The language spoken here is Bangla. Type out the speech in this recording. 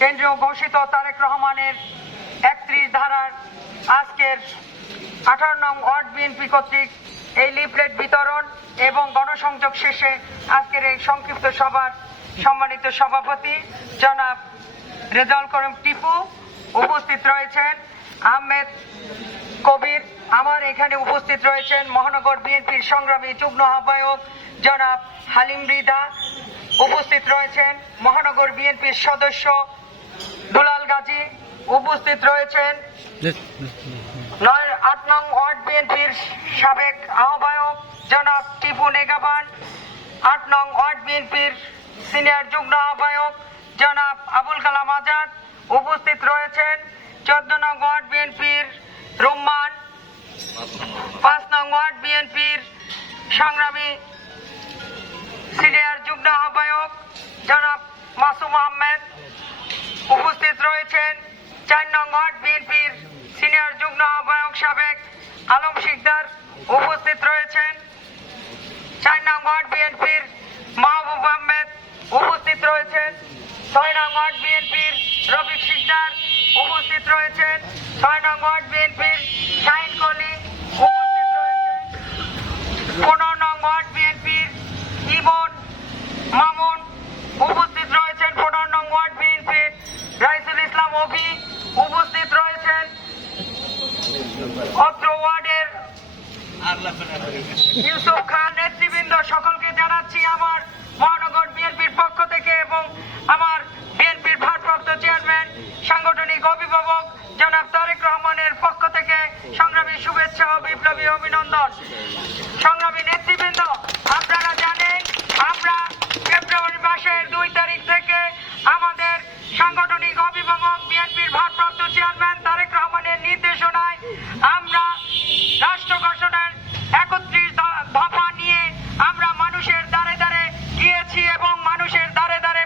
কেন্দ্রীয় ঘোষিত তারেক রহমানের একত্রিশ ধারার আজকের আঠারো নং ওয়ার্ড বিএনপি কর্তৃক এই লিফলেট বিতরণ এবং গণসংযোগ শেষে আজকের এই সংক্ষিপ্ত সভার সম্মানিত সভাপতি জনাব রেজাউল করিম টিপু উপস্থিত রয়েছেন, আহমেদ কবির আমার এখানে উপস্থিত রয়েছেন, মহানগর বিএনপির সংগ্রামী যুগ্ম আহ্বায়ক জনাব হালিম রিদা উপস্থিত রয়েছেন, মহানগর বিএনপির সদস্য গাজী উপস্থিত রয়েছেন আট নং ওয়ার্ড বিএনপির সাবেক আহ্বায়ক জনাব টিপু নেগাবান, আট নং ওয়ার্ড বিএনপির সিনিয়র যুগ্ম আহ্বায়ক জনাব আবুল কালাম আজাদ উপস্থিত রয়েছেন, চোদ্দ নং ওয়ার্ড বিএনপির রুম্মান, পাঁচ নং ওয়ার্ড বিএনপির সংগ্রামী সিনিয়র যুগ্ম আহ্বায়ক জনাব মাসুম আহমেদ উপস্থিত রয়েছেন চার নং ওয়ার্ড বিএনপির সিনিয়র যুগ্ম আহ্বায়ক সাবেক আলম শিকদার উপস্থিত রয়েছেন। চার নং ওয়ার্ড বিএনপির মাহবুব আহমেদ উপস্থিত রয়েছেন। ছয় নং ওয়ার্ড বিএনপির রফিক শিকদার উপস্থিত রয়েছেন। ছয় নং ওয়ার্ড বিএনপির সকলকে জানাচ্ছি আমার মহানগর বিএনপির পক্ষ থেকে এবং আমার বিএনপির ভারপ্রাপ্ত চেয়ারম্যান, সাংগঠনিক অভিভাবক জনাব তারেক রহমানের পক্ষ থেকে সংগ্রামী শুভেচ্ছা ও বিপ্লবী অভিনন্দন। সংগ্রামী নেতৃবৃন্দ